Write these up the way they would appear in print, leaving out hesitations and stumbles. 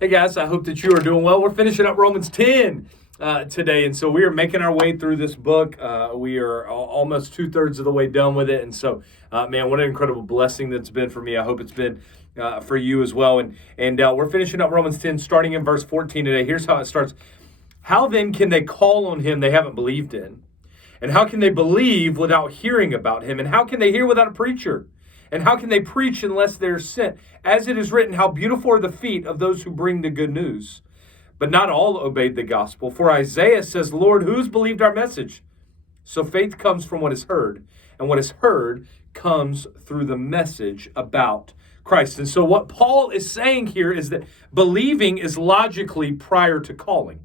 Hey guys, I hope that you are doing well. We're finishing up Romans 10 today, and so we are making our way through this book. We are almost 2/3 of the way done with it, and so, man, what an incredible blessing that's been for me. I hope it's been for you as well. And we're finishing up Romans 10, starting in verse 14 today. Here's how it starts. How then can they call on him they haven't believed in? And how can they believe without hearing about him? And how can they hear without a preacher? And how can they preach unless they're sent? As it is written, how beautiful are the feet of those who bring the good news. But not all obeyed the gospel. For Isaiah says, Lord, who's believed our message? So faith comes from what is heard. And what is heard comes through the message about Christ. And so what Paul is saying here is that believing is logically prior to calling.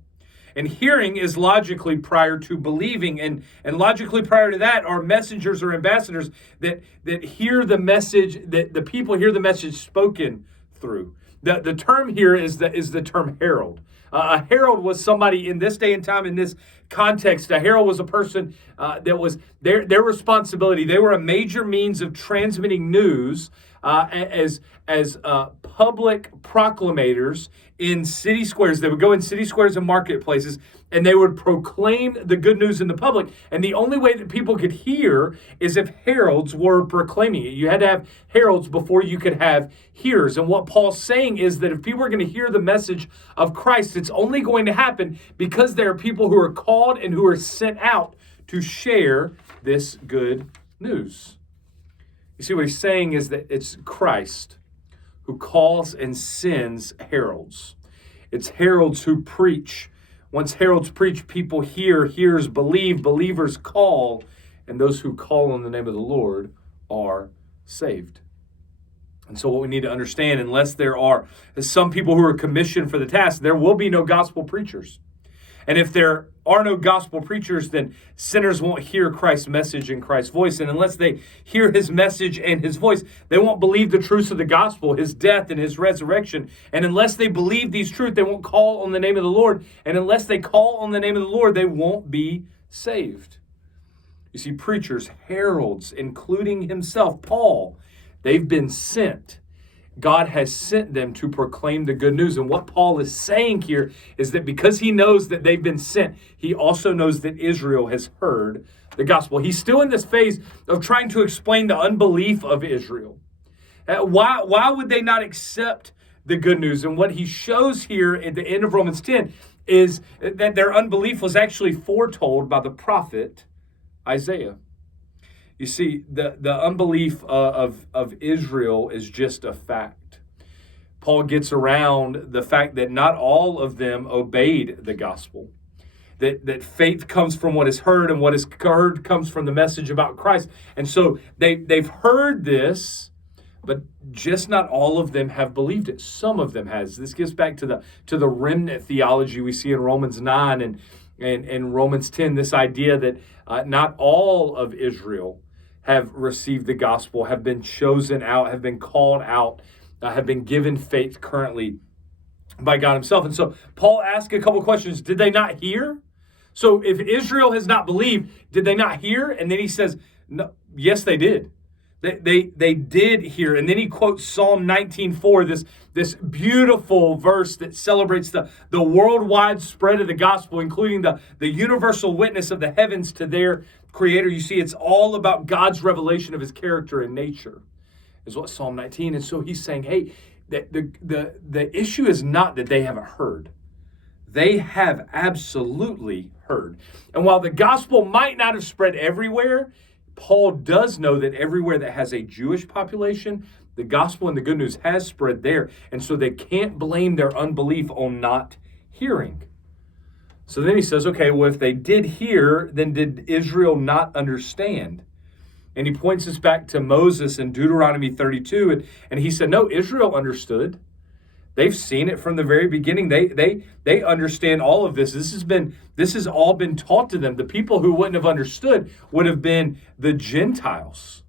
And hearing is logically prior to believing. And logically prior to that are messengers or ambassadors that hear the message, that the people hear the message spoken through. The term here is the term herald. A herald was somebody in this day and time, in this context. A herald was a person that was their responsibility. They were a major means of transmitting news as public proclamators in city squares. They would go in city squares and marketplaces, and they would proclaim the good news in the public. And the only way that people could hear is if heralds were proclaiming it. You had to have heralds before you could have hearers. And what Paul's saying is that if people are going to hear the message of Christ, it's only going to happen because there are people who are called and who are sent out to share this good news. You see, what he's saying is that it's Christ who calls and sends heralds. It's heralds who preach. Once heralds preach, people hear, hearers believe, believers call, and those who call on the name of the Lord are saved. And so what we need to understand, unless there are some people who are commissioned for the task, there will be no gospel preachers. And if there are no gospel preachers, then sinners won't hear Christ's message and Christ's voice. And unless they hear his message and his voice, they won't believe the truths of the gospel, his death and his resurrection. And unless they believe these truths, they won't call on the name of the Lord. And unless they call on the name of the Lord, they won't be saved. You see, preachers, heralds, including himself, Paul, they've been sent. God has sent them to proclaim the good news. And what Paul is saying here is that because he knows that they've been sent, he also knows that Israel has heard the gospel. He's still in this phase of trying to explain the unbelief of Israel. Why would they not accept the good news? And what he shows here at the end of Romans 10 is that their unbelief was actually foretold by the prophet Isaiah. You see, the unbelief of Israel is just a fact. Paul gets around the fact that not all of them obeyed the gospel. That faith comes from what is heard, and what is heard comes from the message about Christ. And so they've heard this, but just not all of them have believed it. Some of them has. This gets back to the remnant theology we see in Romans 9 and Romans 10, this idea that not all of Israel have received the gospel, have been chosen out, have been called out, have been given faith currently by God himself. And so Paul asked a couple questions. Did they not hear? So if Israel has not believed, did they not hear? And then he says, no, yes, they did. They did hear. And then he quotes Psalm 19:4, this beautiful verse that celebrates the worldwide spread of the gospel, including the universal witness of the heavens to their creator. You see, it's all about God's revelation of his character and nature, is what Psalm 19. And so he's saying, hey, the issue is not that they haven't heard. They have absolutely heard. And while the gospel might not have spread everywhere, Paul does know that everywhere that has a Jewish population, the gospel and the good news has spread there. And so they can't blame their unbelief on not hearing. So then he says, okay, well, if they did hear, then did Israel not understand? And he points us back to Moses in Deuteronomy 32. And he said, no, Israel understood. They've seen it from the very beginning. They understand all of this. This has all been taught to them. The people who wouldn't have understood would have been the Gentiles.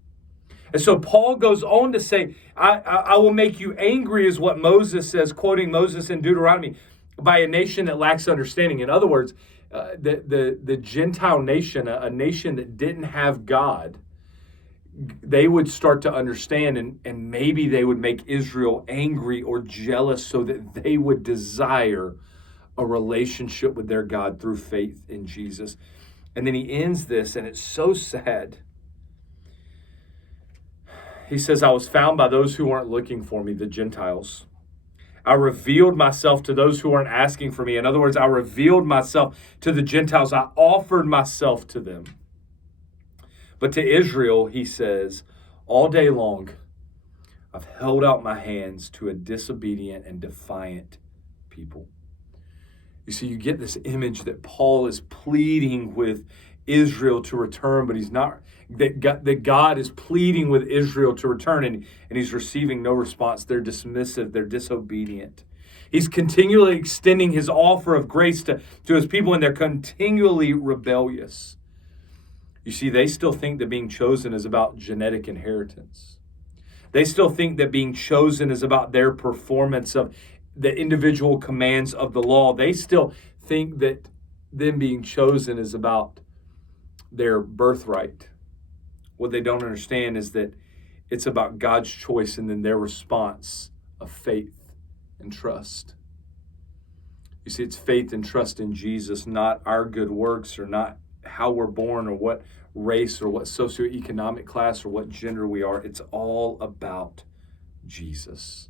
And so Paul goes on to say, I will make you angry, is what Moses says, quoting Moses in Deuteronomy, by a nation that lacks understanding. In other words, the Gentile nation, a nation that didn't have God, they would start to understand, and maybe they would make Israel angry or jealous so that they would desire a relationship with their God through faith in Jesus. And then he ends this, and it's so sad. He says, I was found by those who weren't looking for me, the Gentiles. I revealed myself to those who weren't asking for me. In other words, I revealed myself to the Gentiles. I offered myself to them. But to Israel, he says, all day long, I've held out my hands to a disobedient and defiant people. You see, you get this image that Paul is pleading with Israel to return, but he's not, that God is pleading with Israel to return, and he's receiving no response. They're dismissive, they're disobedient. He's continually extending his offer of grace to his people, and they're continually rebellious. You see, they still think that being chosen is about genetic inheritance. They still think that being chosen is about their performance of the individual commands of the law. They still think that them being chosen is about their birthright. What they don't understand is that it's about God's choice and then their response of faith and trust. You see, it's faith and trust in Jesus, not our good works or not how we're born or what race or what socioeconomic class or what gender we are. It's all about Jesus.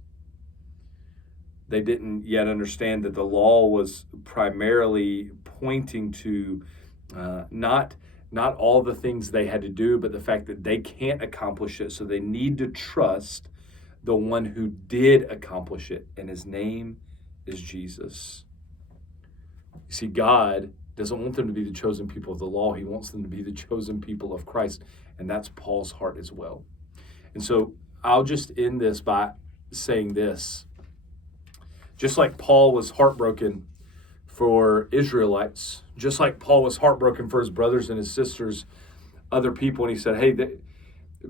They didn't yet understand that the law was primarily pointing to not all the things they had to do, but the fact that they can't accomplish it. So they need to trust the one who did accomplish it, and his name is Jesus. You see, God doesn't want them to be the chosen people of the law. He wants them to be the chosen people of Christ, and that's Paul's heart as well. And so I'll just end this by saying this. Just like Paul was heartbroken for Israelites, just like Paul was heartbroken for his brothers and his sisters, other people, and he said, hey,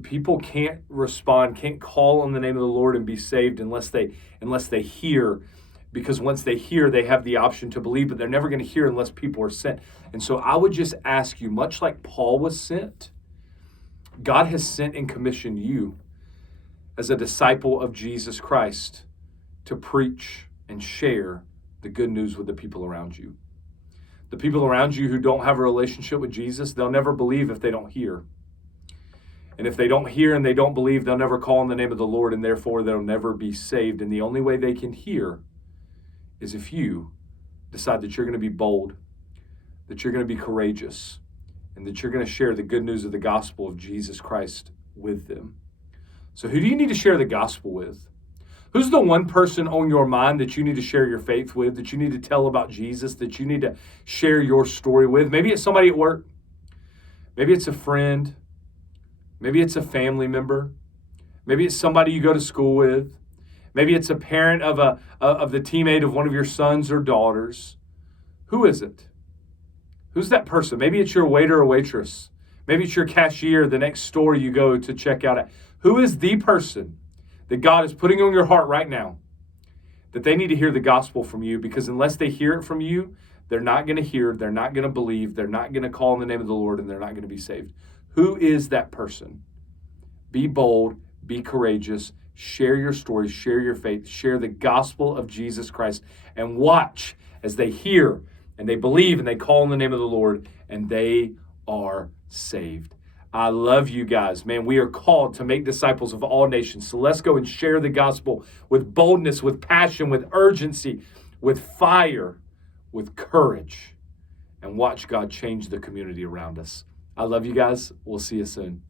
people can't respond, can't call on the name of the Lord and be saved unless they hear, because once they hear, they have the option to believe, but they're never going to hear unless people are sent. And so I would just ask you, much like Paul was sent, God has sent and commissioned you as a disciple of Jesus Christ to preach and share the good news with the people around you. The people around you who don't have a relationship with Jesus, they'll never believe if they don't hear. And if they don't hear and they don't believe, they'll never call on the name of the Lord, and therefore they'll never be saved. And the only way they can hear is if you decide that you're going to be bold, that you're going to be courageous, and that you're going to share the good news of the gospel of Jesus Christ with them. So who do you need to share the gospel with? Who's the one person on your mind that you need to share your faith with, that you need to tell about Jesus, that you need to share your story with? Maybe it's somebody at work. Maybe it's a friend. Maybe it's a family member. Maybe it's somebody you go to school with. Maybe it's a parent of the teammate of one of your sons or daughters. Who is it? Who's that person? Maybe it's your waiter or waitress. Maybe it's your cashier the next store you go to check out at. Who is the person that God is putting on your heart right now that they need to hear the gospel from you? Because unless they hear it from you, they're not going to hear, they're not going to believe, they're not going to call on the name of the Lord, and they're not going to be saved. Who is that person? Be bold, be courageous, share your story, share your faith, share the gospel of Jesus Christ, and watch as they hear and they believe and they call on the name of the Lord, and they are saved. I love you guys. Man, we are called to make disciples of all nations. So let's go and share the gospel with boldness, with passion, with urgency, with fire, with courage, and watch God change the community around us. I love you guys. We'll see you soon.